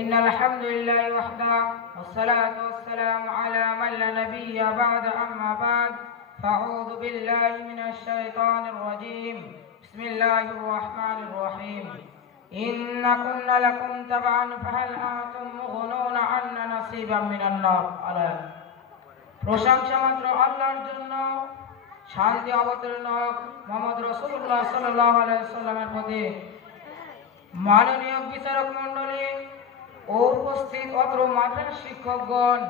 إن الحمد لله وحده والصلاة والسلام على من لا نبي بعد أما بعد فأعوذ بالله من الشيطان الرجيم بسم الله الرحمن الرحيم إن كنا لكم تبعا فهل أنتم مغنون عنا نصيبا من النار على প্রশংসা মাত্র আল্লাহর জন্য, শান্তি অবতীর্ণ হোক মুহাম্মদ রাসূলুল্লাহ সাল্লাল্লাহু আলাইহি ওয়াসাল্লামের প্রতি। মাননীয় বিচারক মণ্ডলী ও উপস্থিত অত্র মাঠের শিক্ষকগণ,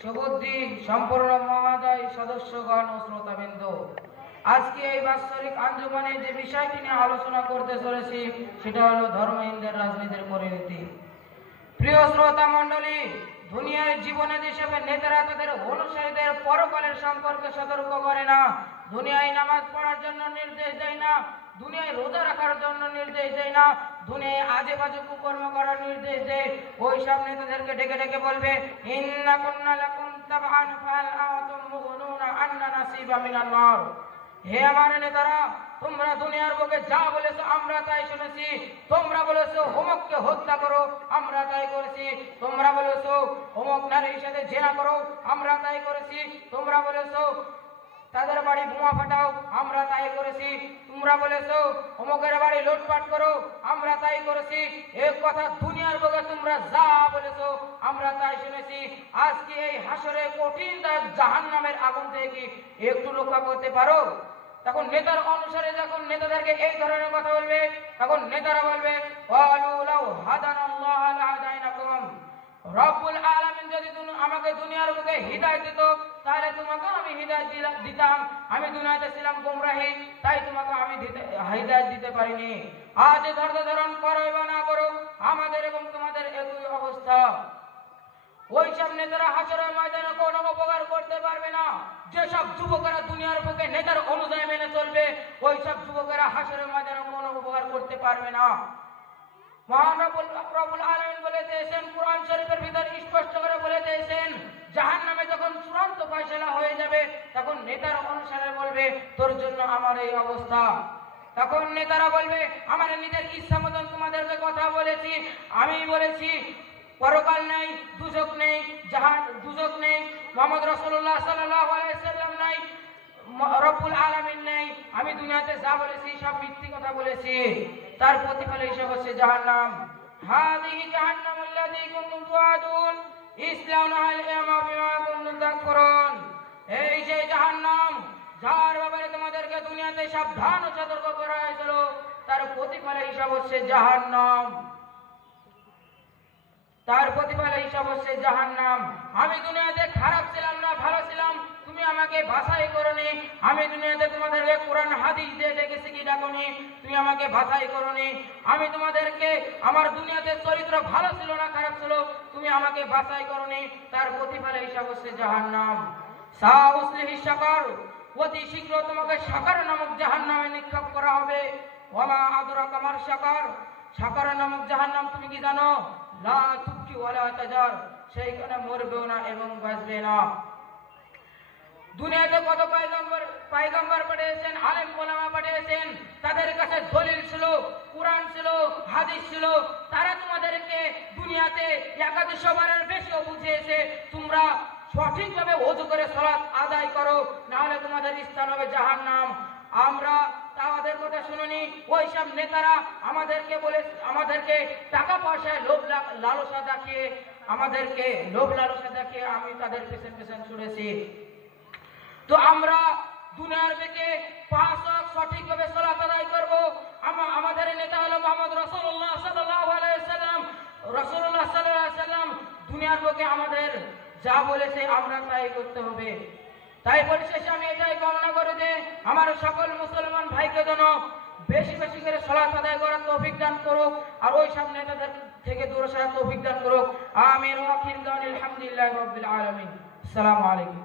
সুবুদ্ধি সম্পূর্ণ মহোদয়, সদস্যগণ ও শ্রোতাবৃন্দ, আজকে এই বাৎসরিক আঞ্জুমানে যে বিষয়টি নিয়ে আলোচনা করতে চলেছি সেটা হলো ধর্মহীনদের রাজনীতির পরিণতি। প্রিয় শ্রোতা মণ্ডলী, দুনিয়ার জীবনে যেসব নেতারা তাদের অনুসারীদের পরকালের সম্পর্কে সতর্ক করে না, দুনিয়ায় নামাজ পড়ার জন্য নির্দেশ দেয় না, দুনিয়ায় রোজা রাখার জন্য নির্দেশ দেয় না, দুনিয়ায় আজে বাজে কুকর্ম করার নির্দেশ দেয়, ওই সব নেতাদেরকে ডেকে ডেকে বলবে ইন্না কুন্না লাকুম তাবআন ফাহাল আনতুম মুগনুনা আন্না নাসিবা মিনান নার। হে আমার নেতারা, তোমরা দুনিয়ার বুকে যা বলেছো আমরা তাই শুনেছি। তোমরা বলেছো অমুককে হত্যা করো, আমরা তাই করেছি। তোমরা বলেছো অমুক নারীর সাথে জেনা করো, আমরা তাই করেছি। তোমরা বলেছো তাদের বাড়ি বোমা ফাটাও, আমরা তাই করেছি। তোমরা বলেছো অমুকের বাড়ি লুটপাট করো, আমরা তাই করেছি। এক কথা দুনিয়ার বুকে তোমরা যা বলেছো আমরা তাই শুনেছি। আজকে এই হাসরে কঠিন জাহান্নামের আগুন থেকে একটু রক্ষা করতে পারো? তখন নেতার অনুসারে যখন নেতাদেরকে এই ধরনের কথা বলবে, তখন নেতারা বলবে ক্বালু লাউ হাদানাল্লাহু লাহাদাইনাকুম। রব্বুল আলামিন যদি আমাকে দুনিয়ার বুকে হিদায়াত দিত তাহলে তোমাকে আমি হিদায়াত দিতাম। আমি দুনিয়াতে ছিলাম গোমরাহি, তাই তোমাকে আমি হিদায়াত দিতে পারিনি। আজ ধৈর্য ধারণ করো বা না করো, আমাদের এবং তোমাদের একই অবস্থা। ওইসব নেতারা হাসরের ময়দানে কোনো উপকার করতে পারবে না। যেসব যুবকেরা দুনিয়ার বুকে নেতার অনুযায়ী মেনে চলবে, ওইসব যুবকেরা হাসরের ময়দানে কোনো উপকার করতে পারবে না। মহান রব্বুল আলামিন বলে দিয়েছেন, কুরআন শরীফের ভিতর স্পষ্ট করে বলে দিয়েছেন, জাহান্নামে যখন চূড়ান্ত ফয়সালা হয়ে যাবে তখন নেতার অনুসারে বলবে তোর জন্য আমার এই অবস্থা। তখন নেতারা বলবে আমার নিজের ইচ্ছা মতন তোমাদেরকে কথা বলেছি, আমি বলেছি পরকাল নেই, দুজক নেই, দুজক নেই, মুহাম্মদ রাসূলুল্লাহ সাল্লাল্লাহু আলাইহি ওয়াসাল্লাম নাই, রব্বুল আলামিন নেই। আমি দুনিয়াতে যা বলেছি সব মিথ্যে কথা বলেছি। তার প্রতিফল হিসেবে হচ্ছে জাহান্নাম। হাদিহি জাহান্নামুল্লাতী কুনতুম তুআদুন ইসলাউনাহা আল-ইয়াওমা বিমা কুনতুম তাকফুরুন। এই সেই জাহান্নাম যার ব্যাপারে তোমাদেরকে দুনিয়াতে সাবধান ও সতর্ক করা হয়েছিল, তার প্রতিফল হিসেবে হচ্ছে জাহান্নাম। তার প্রতিফল হিসাব হচ্ছে জাহান্নাম। আমি দুনিয়াতে খারাপ ছিলাম না, ভালো ছিলাম, তুমি আমাকে বাছাই করোনি। আমি দুনিয়াতে তোমাদেরকে কোরআন হাদিস দিয়ে ডেকেছি কি ডাকনি, তুমি আমাকে বাছাই করোনি। আমি তোমাদেরকে আমার দুনিয়াতে চরিত্র ভালো ছিল না খারাপ ছিল, তুমি আমাকে বাছাই করোনি। তার প্রতিফল হিসাব হচ্ছে জাহান্নাম। সাউসলিহি সাকার, অতি শীঘ্র তোমাকে সাকার নামক জাহান্নামে নিক্ষেপ করা হবে। ওয়ামা আদরাকা মার সাকার, সাকার নামক জাহান্নাম তুমি কি জানো? লা তুবকি ওয়ালা তাজার, সেইখানে মরবেও না এবং বাঁচবে না। দুনিয়াতে কত পয়গম্বর পাঠিয়েছেন, আলেম ওলামা পাঠিয়েছেন, তাদের কাছে দলিল ছিল, কুরআন ছিল, হাদিস ছিল। তারা তোমাদেরকে দুনিয়াতে ১০০ বারের বেশিও বুঝিয়েছে তোমরা সঠিকভাবে ওযু করে সালাত আদায় করো, না হলে তোমাদের স্থান হবে জাহান্নাম। আমরা তাদের কথা শুনিনি। ওইসব নেতারা আমাদেরকে টাকা পয়সায় লোভ লালসা দেখিয়ে আমি তাদের পেছন পেছন ছুটেছি। তো আমরা দুনিয়ার থেকে ৫ ওয়াক্ত সঠিকভাবে সালাত আদায় করব। আমাদের নেতা হলো মুহাম্মদ রাসূলুল্লাহ সাল্লাল্লাহু আলাইহি ওয়াসাল্লাম। রাসূলুল্লাহ সাল্লাল্লাহু আলাইহি ওয়াসাল্লাম দুনিয়ার বুকে আমাদের যা বলেছে আমরা তাই করতে হবে। তাই পরিশেষে আমি এটাই কামনা করি যে আমার সকল মুসলমান ভাইকে যেন বেশি বেশি করে সালাত আদায় করার তৌফিক দান করুক, আর ওই সব নেতাদের থেকে দূরে সরার তৌফিক দান করুক। আমিন ওয়া আখির দাওয়ানা আলহামদুলিল্লাহি রাব্বিল আলামিন। আসসালামু আলাইকুম।